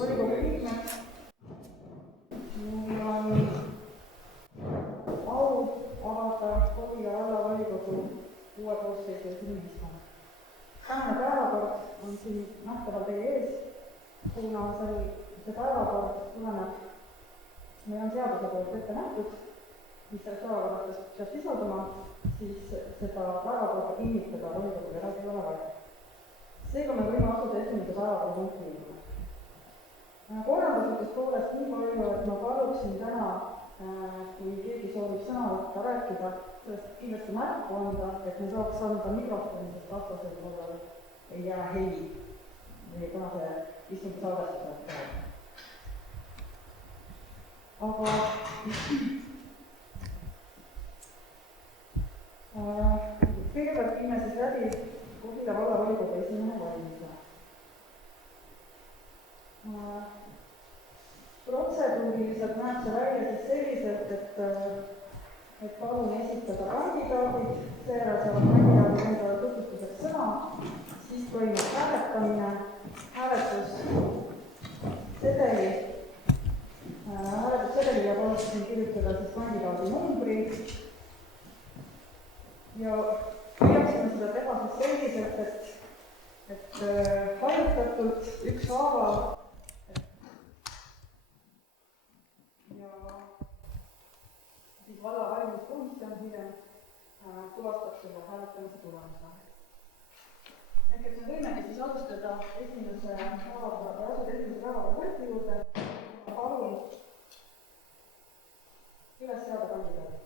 volikogu liikmed. Mul on au avada Kohila vallavolikogu uue koosseisu esimene istung. Tänane päevakord on siin nähtaval teie ees, kuna see päevakord tuleneb, meil on seaduse poolt ette nähtud, mis selles päevakorras peab sisalduma, siis seda päevakorda kinnitada volikogu eraldi ei ole vaja. Seega me võime asuda esimese päevakorrapunkti juurde. Korralduslikust poolest nii palju, et ma paluksin täna, kui keegi soovib sõna võtta, rääkida, sellest kindlasti märku anda, et me saaks anda mikrofoni, sest vastasel korral ei jää heli meie tänase istungi salvestusele. Aga kõigepealt viime siis läbi Kohila vallavolikogu esimene valimise. Protseduuriliselt näeb see välja siis selliselt, et palun esitada kandidaadid, seejärel saavad kandidaadid endale tutvustuseks sõna, siis toimub hääletamine, hääletussedelile palusin kirjutada siis kandidaadi numbri ja püüaksime seda teha siis selliselt, et hajutatult ükshaaval ja siis valla valimiskomisjon hiljem tuvastab selle hääletamise tulemuse. Ehk et me võimegi siis alustada esimese päevakorrapunkti juurde. Palun üles seada kandidaadi.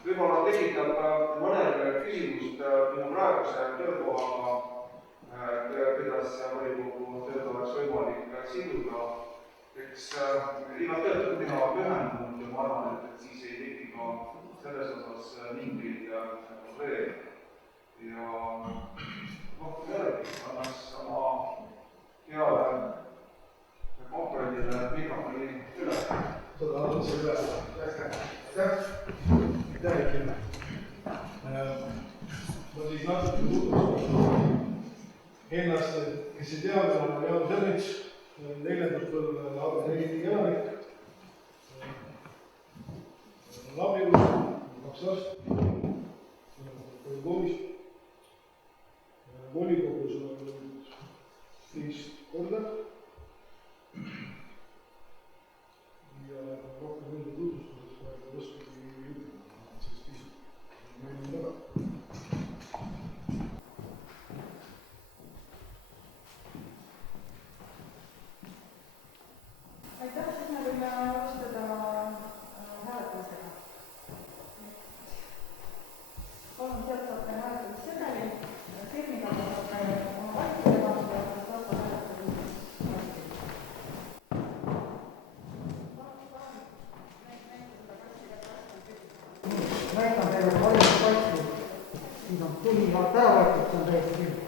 Võib-olla tekitab mõnele küsimust minu praeguse töökohaga, kuidas volikogu tööd oleks võimalik siduda. Eks iga tööd on teha pühendunud ja ma arvan, et siis ei teki ka selles osas mingeid probleeme. Ja jällegi annaks oma heale konkurendile mikrofoni üle. Seda annaks üle. Ma siis natuke tutvustan ennast, kes ei tea, mina olen Jaanus Ernits, neljandat põlve Eesti elanik. Olen abielus, 2 last, olen koolis. Volikogus olen olnud 5 korda. Ja rohkem enda tutvustuseks praegu oskagi ütlema, siis pisut meil on taga. Aitäh, siis me võime alustada hääletamisega. Palun sealt saate hääletamissedeli, firmiga saate oma valitsuse panna ja saate hääletada. Näitan teile valimispassi, siis on tuli alt ära võetud, see on täiesti küll.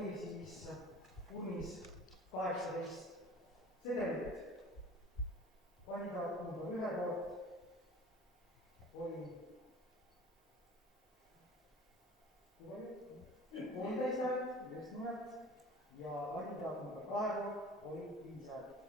oli siis urnis 18 sedelit, kandidaat number 1 poolt oli 13 häält, just nimelt, ja kandidaat number 2 poolt oli 5 häält.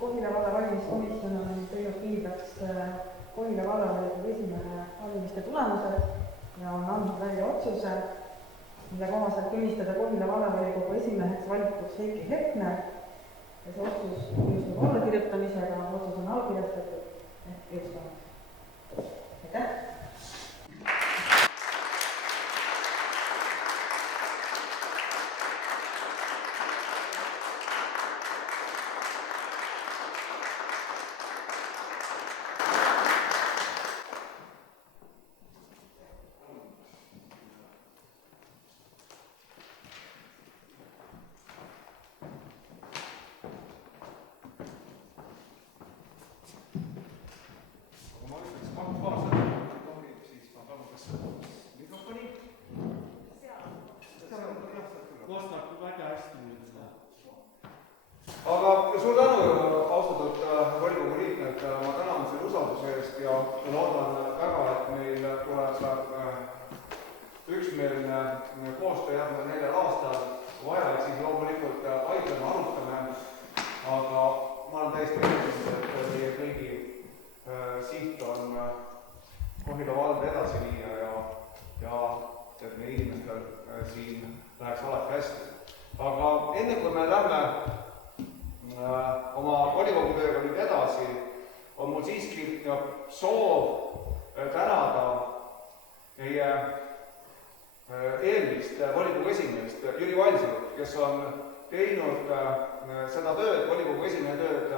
Kohila valla valimiskomisjon on teinud kindlaks Kohila vallavolikogu esimehe valimiste tulemused ja on andnud välja otsuse, mille kohaselt tunnistada Kohila vallavolikogu esimeheks valituks Heiki Hepner ja see otsus jõustub allakirjutamisega, otsus on allkirjastatud ehk jõustunud. Aitäh! Aga suur tänu, austatud volikogu liikmed, ma tänan selle usalduse eest ja loodan väga, et meil tuleb üksmeelne koostöö järgmine 4 aastal. Vajalik siis loomulikult aitame, arutame, aga ma olen täiesti veendunud, et meie kõigi siht on Kohila valda edasi viia ja et meie inimestel siin läheks alati hästi. Aga enne kui me lähme oma volikogu tööga nüüd edasi, on mul siiski soov tänada meie eelmist volikogu esimeest Jüri Valsalu, kes on teinud seda tööd, volikogu esimehe tööd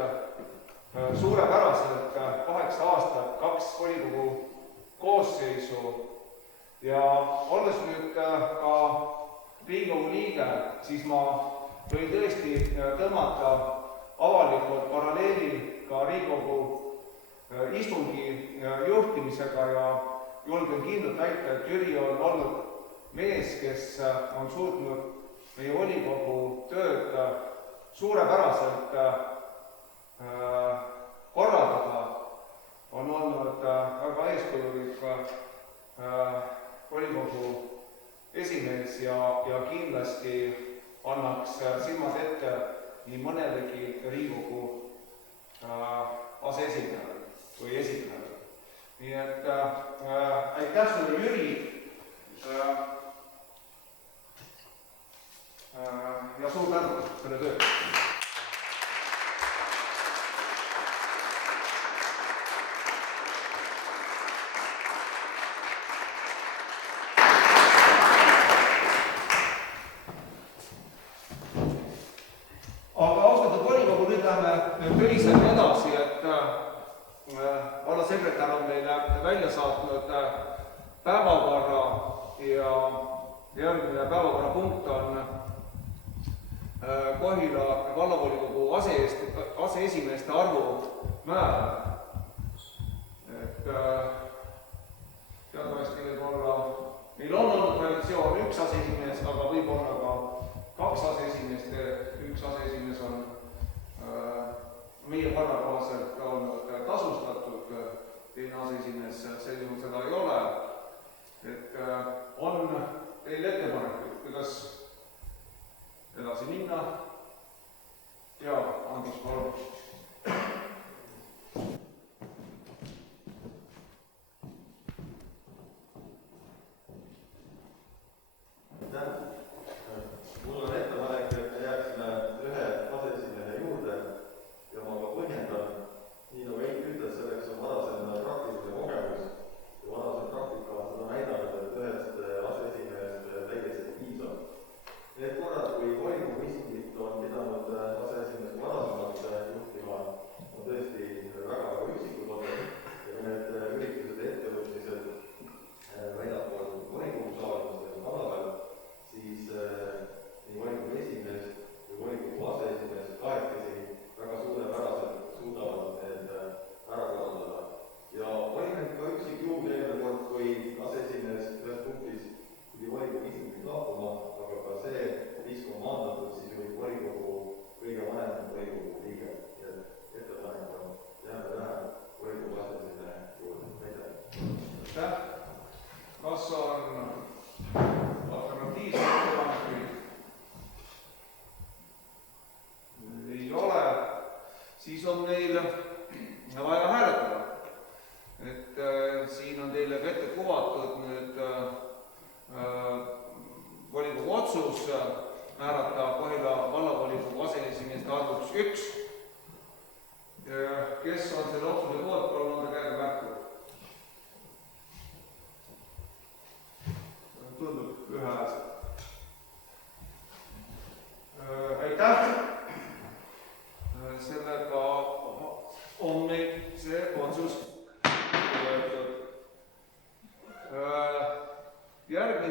suurepäraselt 8 aastat, 2 volikogu koosseisu ja olles nüüd ka Riigikogu liige, siis ma võin tõesti tõmmata avalikult paralleeli ka Riigikogu istungi juhtimisega ja julgen kindlalt väita, et Jüri on olnud mees, kes on suutnud meie volikogu tööd suurepäraselt korraldada, on olnud väga eeskujulik volikogu esimees ja kindlasti annaks silmad ette nii mõnelegi Riigikogu aseesimehele või esimehele. Nii et aitäh sulle, Jüri, ja suur tänu selle töö. Aga austatud volikogu, nüüd lähme töiselt edasi, et vallasekretär on meile välja saatnud päevakorra ja järgmine päevakorrapunkt on Kohila vallavolikogu aseesimeeste arvu määramine. Et teatavasti võib-olla meil on olnud traditsioon 1 aseesimees, aga võib olla ka 2 aseesimeest, 1 aseesimees on meie korra kohaselt olnud tasustatud, teine aseesimees sel juhul seda ei ole. Et on teil ettepanekuid, kuidas edasi minna? Ja, Andrus, palun. Mul on ettepanek, et me jääksime 1 aseesimehe juurde ja ma ka põhjendan, nii nagu Eit ütles, selleks on varasem praktiline kogemus ja varasem praktika on seda näidanud, et 1 aseesimehest täiesti piisab. Need korrad, kui volikogu istungit on pidanud aseesimeest varasemalt juhtima, on tõesti väga üksikud olnud ja need üritused ja ettevõtmised väljaspool volikogu saali vallal, siis nii volikogu esimees või volikogu aseesimees kahekesi väga suurepäraselt suudavad need ära korraldada. Ja oli nüüd ka üksik juhul eelmine kord, kui aseesimees ühes punktis pidi volikogu istungit lahkuma, aga ka see risk on maandatud, siis oli volikogu kõige vanem volikogu liige. Ja ettepanek on jääme 1 volikogu aseesimehe juurde. Aitäh! Kas on alternatiivseid ettepanekuid? Ei ole. Siis on meil vaja hääletada. Et siin on teile ette kuvatud nüüd volikogu otsus määrata Kohila vallavolikogu aseesimeeste arvuks 1.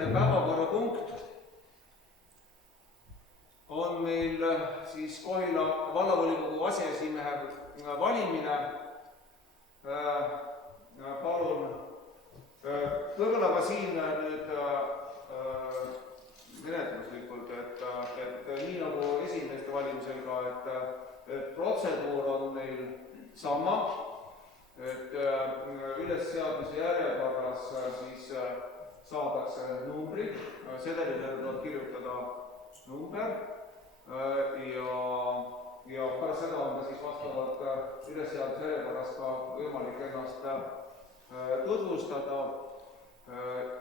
esimene päevakorrapunkt on meil siis Kohila vallavolikogu aseesimehe valimine. Palun, võib-olla ka siin nüüd menetluslikult, et nii nagu esimeeste valimisel ka, et protseduur on meil sama, et ülesseadmise järjekorras siis saadakse numbrid, sedelile tuleb kirjutada number ja pärast seda on siis vastavalt ülesseadmise järjekorras ka võimalik ennast tutvustada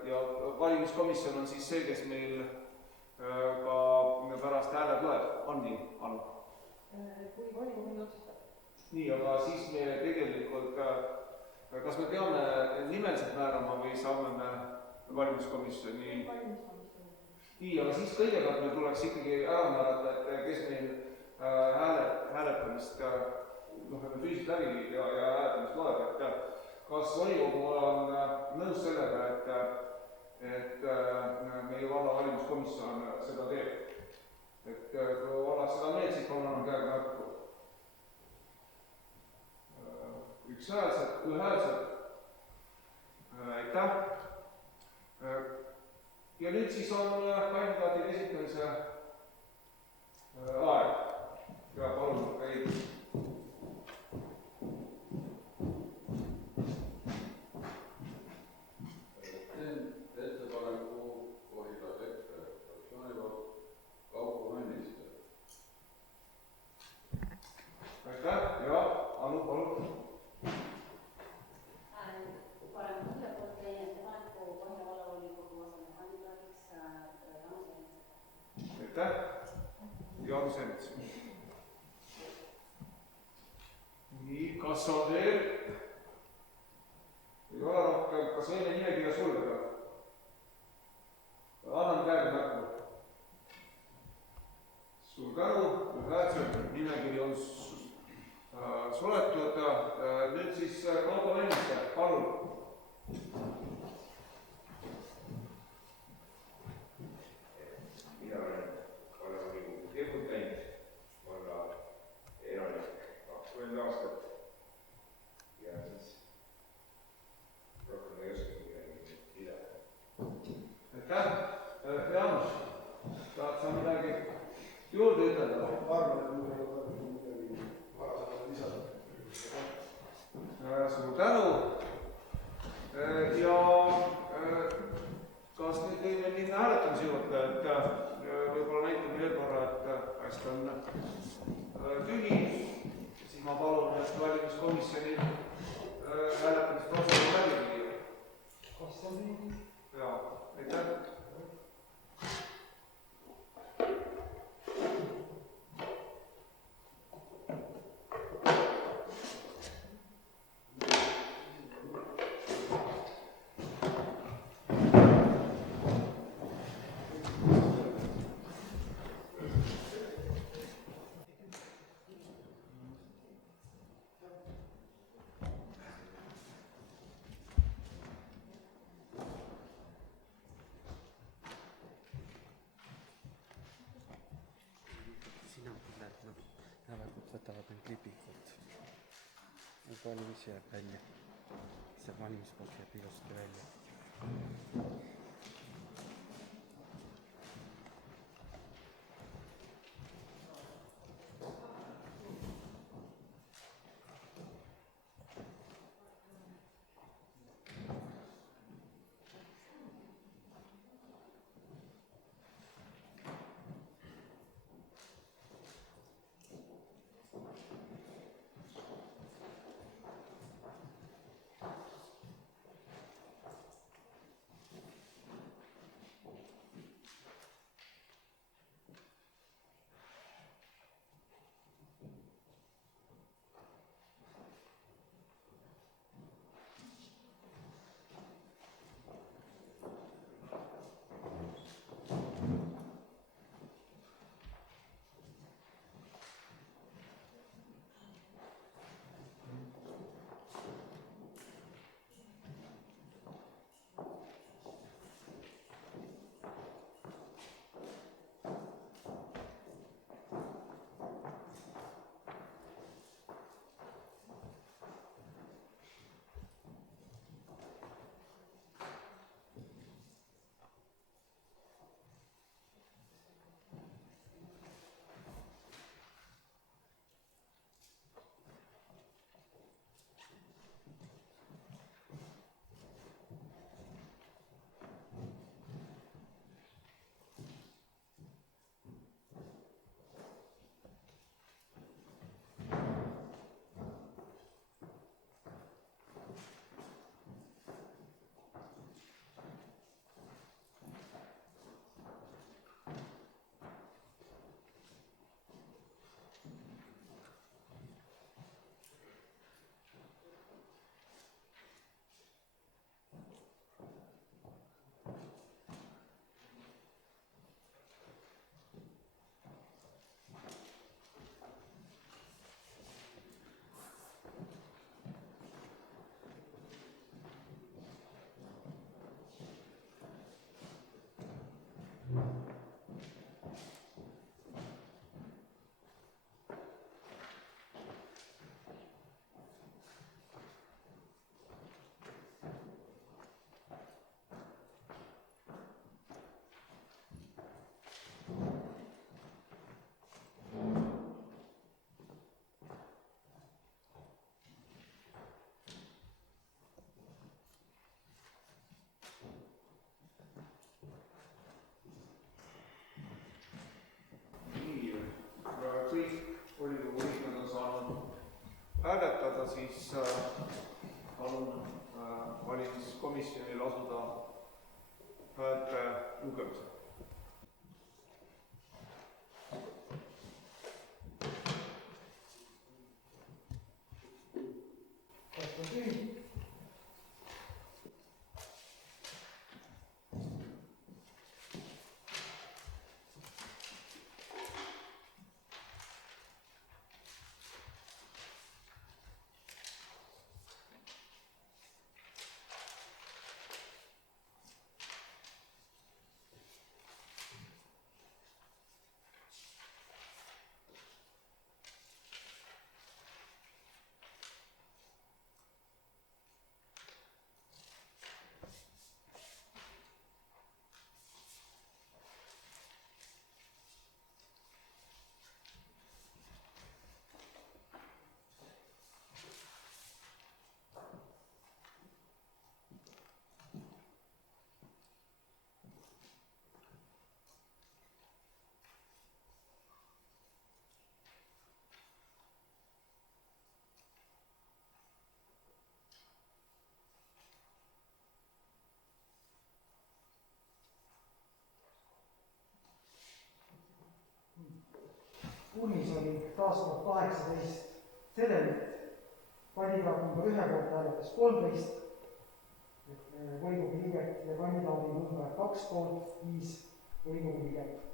ja valimiskomisjon on siis see, kes meil ka pärast hääled loeb. On nii, Anu? Kui volikogu otsustab. Nii, aga siis me tegelikult, kas me peame nimeliselt määrama või saame me valimiskomisjoni? Nii, aga siis kõigepealt meil tuleks ikkagi ära määrata, et kes meil hääletamist füüsiliselt läbi ja hääletamist loeb, et kas volikogu on nõus sellega, et meie valla valimiskomisjon seda teeb. Et kui olla seda meelt, siis palun käega märku. Ühehäälselt. Aitäh. Ja nüüd siis on kandidaatide esitamise aeg. Ja palun, Rein. Teen ettepaneku Kohila EKRE fraktsiooni poolt Kaupo Männiste. Aitäh, ja Anu, palun. Parem Hilja poolt teen ettepaneku Kohila vallavolikogu asekandidaadiks Jaanus Ernits. Aitäh, Jaanus Ernits. Nii, kas on veel? Ei ole rohkem, kas võime nimekirja sulgeda? Annan käega märku. Suur tänu, ühehäälselt nimekiri on suletud. Nüüd siis Kaupo Männiste, palun. Mina olen vallavolikogu tegutanud, valla elanik 20 aastat ja siis rohkem ei oska midagi pidada. Aitäh, Jaanus, tahad sa midagi juurde ütelda? arvan, et mul ei ole midagi varasemalt lisada. Suur tänu. Ja kas nüüd võime minna hääletamise juurde, et võib-olla näitame veel korra, et hästi on tühi, siis ma palun, et valimiskomisjoni hääletamisprotseduur läbi viia. Kas on nii? Jaa, aitäh. Nämä võtavad need klipikut. Valimis jääb välja. See valimispakk jääb ilusti välja. siis palun valimiskomisjonil asuda häälte lugemisele. Urnis oli taas kord 18 sedelit, kandidaat number 1 poolt hääletas 13 volikogu liiget ja kandidaadi number 2 poolt 5 volikogu liiget.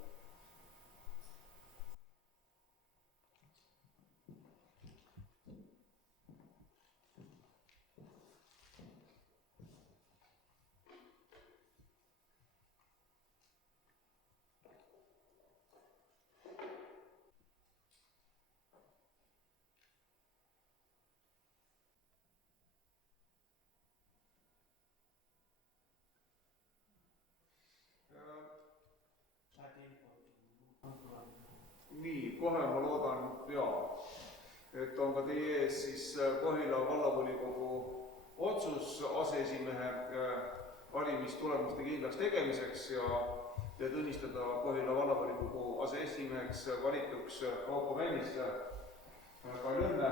Nii, kohe ma loodan et on ka teie ees siis Kohila vallavolikogu otsus aseesimehe valimistulemuste kindlaks tegemiseks ja tunnistada Kohila vallavolikogu aseesimeheks valituks Kaupo Vänniste. Palju õnne!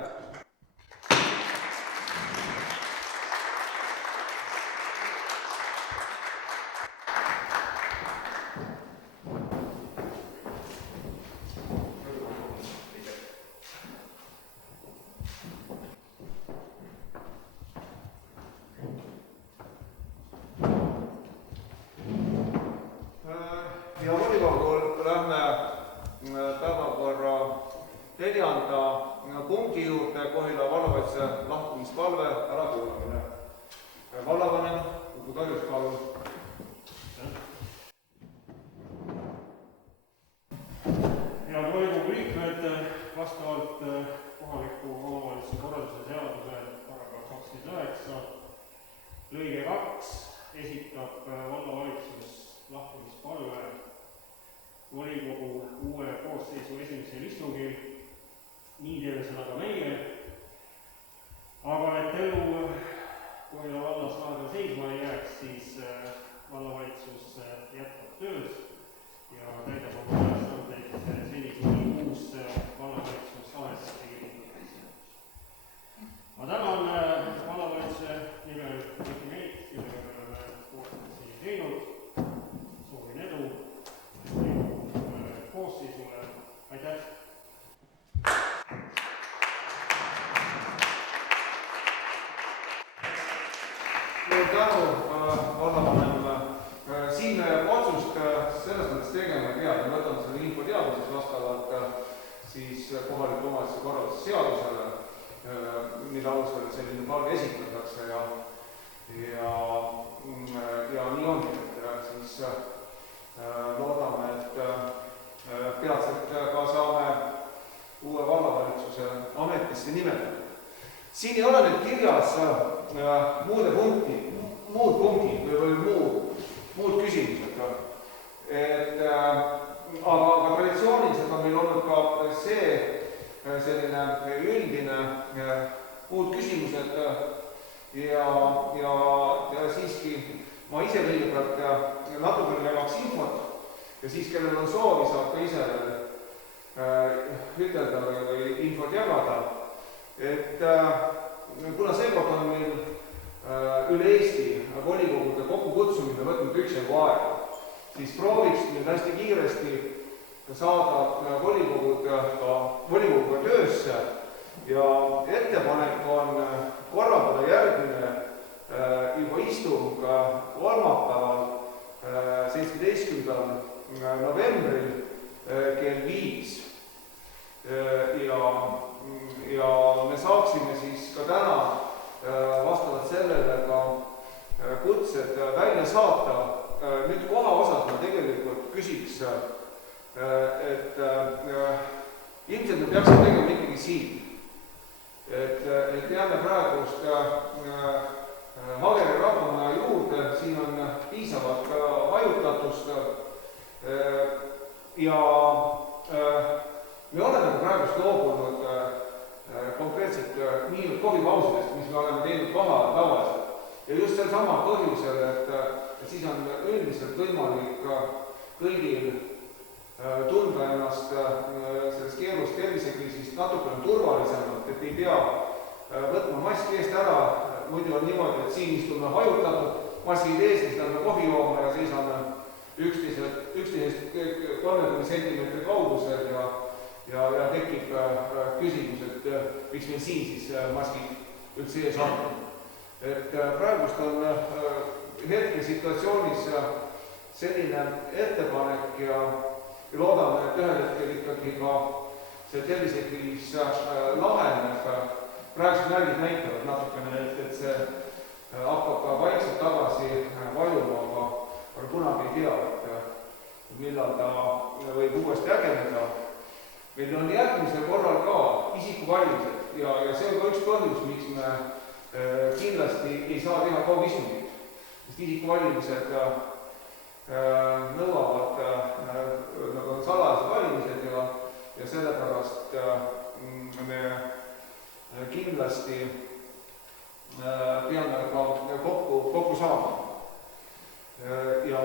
Ja volikogul lähme päevakorra 4. punkti juurde, Kohila vallavalitsuse lahkumispalve ärakuulamine. Vallavanem Uku Taljus, palun. Head volikogu liikmed, vastavalt kohaliku omavalitsuse korralduse seaduse § 29 lõige 2 esitab vallavalitsus lahkumispalve volikogu uue koosseisu esimesel istungil. Nii teeme seda ka meie. Aga et elu Kohila vallas vahepeal seisma ei jääks, siis vallavalitsus jätkab töös ja täidab oma ülesandeid seni, kuni uus vallavalitsus ametisse kinnitatakse. Ma tänan vallavalitsuse nimel kõiki neid, kellega me oleme koostööd siin teinud. Soovin edu koosseisule. Aitäh! Suur tänu, vallavanem. Siin me otsust selles mõttes tegema ei pea, me võtame selle info teadmiseks vastavalt siis kohaliku omavalitsuse korralduse seadusele, mille alusel selline palve esitatakse ja nii ongi, et siis loodame, et peatselt ka saame uue vallavalitsuse ametisse nimetatud. Siin ei ole nüüd kirjas muud punktid või muud küsimused. Aga traditsiooniliselt on meil olnud ka selline üldine muud küsimused ja siiski ma ise kõigepealt natukene jagaks infot ja siis, kellel on soovi, saab ka ise ütelda või infot jagada. Et kuna seekord on meil üle Eesti volikogude kokkukutsumine võtnud üksjagu aega, siis prooviks nüüd hästi kiiresti saada volikoguga töösse ja ettepanek on korraldada järgmine juba istung kolmapäeval, 17. novembril kell 5. Ja me saaksime siis ka täna vastavalt sellele ka kutsed välja saata. Nüüd koha osas ma tegelikult küsiks, et ilmselt me peaksime tegema ikkagi siin. Et jääme praegust Hageri rahvamaja juurde, siin on piisavalt hajutatust ja me oleme praegust loobunud konkreetselt nii kohvipausidest, mis me oleme teinud tavaliselt. Ja just sel sama põhjusel, et siis on üldiselt võimalik kõigil tunda ennast sellest keerulist tervisekriisist natukene turvalisemalt, et ei pea võtma maski eest ära, muidu on niimoodi, et siin istume hajutatud, maskid ees, siis lähme kohvi jooma ja seisame üksteisest 30 sentimeetri kaugusel ja tekib küsimus, et miks meil siin siis maskid üldse ees on. Et praegust on hetkesituatsioonis selline ettepanek ja loodame, et ühel hetkel ikkagi ka see tervisekriis laheneb. Praegused märgid näitavad natukene, et see hakkab ka vaikselt tagasi vajuma, aga kunagi ei tea, et millal ta võib uuesti ägeneda. Meil on järgmisel korral ka isikuvalimised ja see on ka üks põhjus, miks me kindlasti ei saa teha kaugistungit, sest isikuvalimised nõuavad nagu salajased valimised ja sellepärast me kindlasti peame ka kokku saama. Ja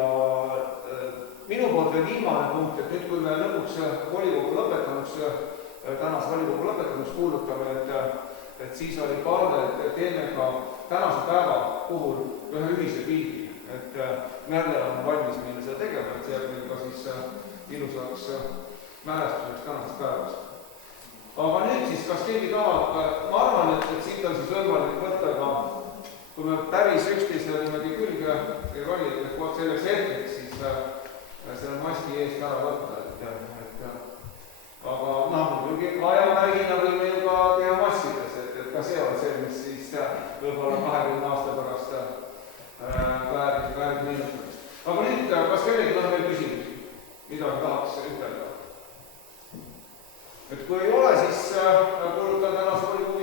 minu poolt veel viimane punkt, et nüüd kui me lõpuks volikogu lõpetanuks, tänase volikogu lõpetanuks kuulutame, et siis oli palve, et teeme ka tänase päeva puhul ühe ühise pildi, et Merle on valmis meile seda tegema, et see jääb meil ka siis ilusaks mälestuseks tänasest päevast. Aga nüüd siis, kas keegi tahab, ma arvan, et siit on siis võimalik võtta ka, kui me päris üksteisele niimoodi külge ei roli, et selleks hetkeks siis selle maski eest ära võtta, aga ajamärgina võime ju ka teha maskides, et ka see on see, mis siis võib-olla 20 aasta pärast väärib meenutamist. Aga nüüd, kas kellelgi on veel küsimusi, mida tahaks ütelda? Et kui ei ole, siis kuulutan tänase volikogu